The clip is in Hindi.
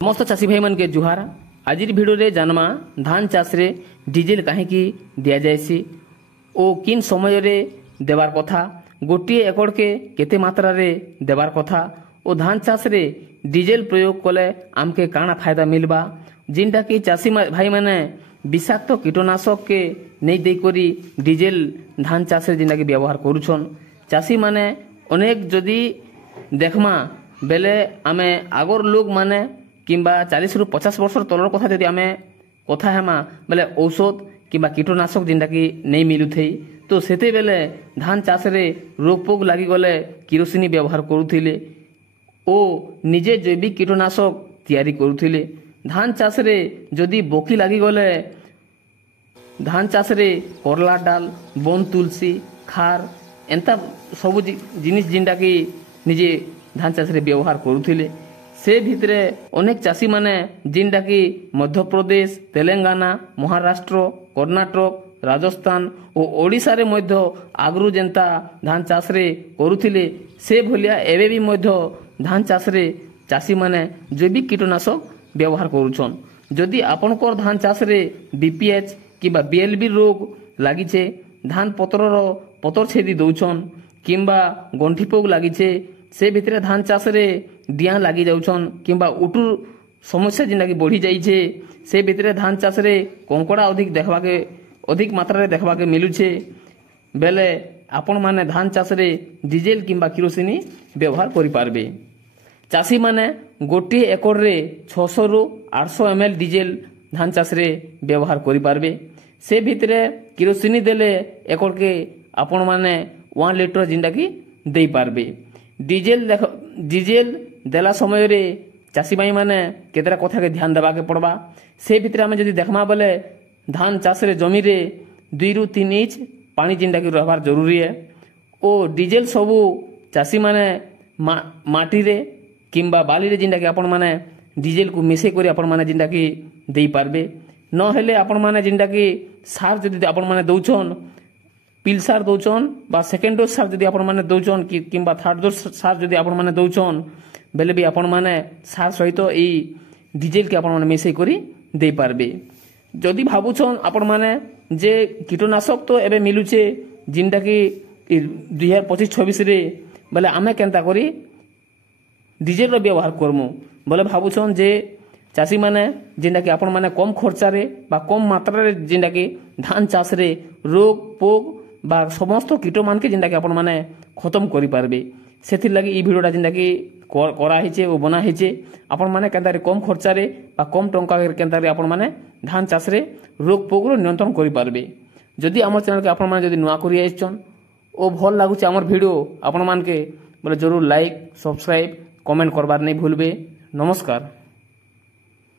समस्त चाषी भाई मन के जुहार। आज भिडियो रे जानमा धान चाष रे डीजेल कहीं दि जाएसी ओ किन समय रे देवार कथा, गोटे एकड़ के केते मात्रा रे देवार कथा ओ धान चाष रे डीजेल प्रयोग कले आमके काना फायदा मिलबा, जिनटा कि चाषी भाई माने विषाक्त कीटनाशक के नहीं दे करी डीजेल धान चाष रे जिनटा कि व्यवहार करूछन। चाषी माने अनेक जदि देखमा बेले आमे आगर लोग माने किंबा 40 रु 50 वर्ष तलर कथा जदि आमे कथा हेमा बेले औषध किंबा कीटनाशक जिनटा कि नहीं मिलु थे, तो सेते बेले धान चाष रे रोग पोग लगी गले किरोसिनी व्यवहार करुथिले ओ निजे जैविक कीटनाशक तैयारी करुथिले। धान चाष रे जदि बोकी लगी गले धान चाष रे करला डाल, बन तुलसी, खार एंता सब जिनिस जिनटा कि निजे धान चाष रे व्यवहार करुथिले। से भितरे अनेक चाषी माने जिनटा कि मध्य प्रदेश, तेलंगाना, महाराष्ट्र, कर्णाटक, राजस्थान और ओडिशा रे मध्य आगरू जेंता धान चाष रे करुथिले से भलिया एबे भी मध्य धान चाष रे चाषी माने जैविक कीटनाशक व्यवहार करुछन। जदि आपनकर धान चाष रे बीपीएच किंबा बीएलबी रोग लागिछे, धान पतर छेदी दउछन किंबा गंठी पोग लागिछे, से भितरे धान चाष रे डिया लगी जाउछन किंबा उटुर समस्या जिनटा कि बढ़ी जाइछे, से भितरे धान चाष रे कंकड़ा अधिक मात्रा रे देखबा के मिलुछे बेले आपण माने धान चाष रे डीजेल किंबा किरोसिनी व्यवहार करि पारबे। चाषी माने गोटे एकड़ रे 600 रु 800 ml डीजेल धान चाष रे व्यवहार करि पारबे। से भितरे किरोसिनी देले एकड़ के आपण माने 1 लिटर जिनटा कि दे पारबे। डीजेल देला समय रे चाषी भाई माने केतरा कथा के ध्यान देबा के पड़बा। से भितरे आमे जदि देखमा बोले धान चाष रे जमी रे 2 रु 3 इंच पानी जिनटा कि रहबार जरूरी है। ओ डीजेल सबू चाषी माने माटी रे किंबा बाली रे जिनटा कि आपण माने डीजेल को मिसे करी आपण माने जिनटा कि देई पारबे। न हेले आपण माने जिनटा कि सार जदि आपण माने दउछन, पिल सार दउछन बा सेकेंड डोज सार जदि आपण माने दउछन किंबा थर्ड डोज सार जदि आपण माने दउछन बेले भी आपण माने सार सहित एई डीजेल के आपण माने मिसे करी देई पारबे। जदि भाबुछन आपण माने जे कीटनाशक तो एबे मिलुछे जिनटा कि 2025-26 रे बेले आमे केनता करी डीजेल रो व्यवहार करमु बोले भाबुछन जे चाषी माने जिनटा कि आपण माने कम खर्चा रे बा कम मात्रा रे जिनटा कि धान चाष रे रोग पोग बा समस्त कीट मान के जिनटा कि आपण माने खत्म करि पारबे। सेथिर लागि ई भिडियोटा जिनटा कि करा हिचे ओ बना हिचे आपण माने केनता रे कम खर्चा रे बा कम टंका रे केनता रे आपण माने धान चाष रे रोग पोग रो नियंत्रण करि पारबे। जदि हमर चैनल के आपण माने जदि नुआ करि आइछन ओ भल लागुचे हमर भिडियो आपण मान के बोले जरूर लाइक, सब्सक्राइब, कमेंट करबार नहीं भूलबे। नमस्कार।